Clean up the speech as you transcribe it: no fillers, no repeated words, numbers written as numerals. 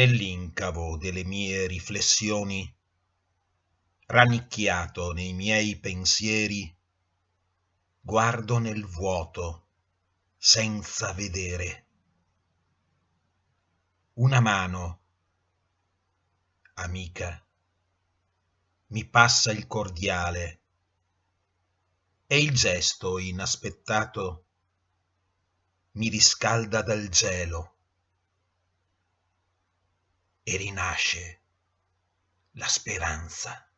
Nell'incavo delle mie riflessioni, rannicchiato nei miei pensieri, guardo nel vuoto senza vedere. Una mano, amica, mi passa il cordiale e il gesto inaspettato mi riscalda dal gelo e rinasce la speranza.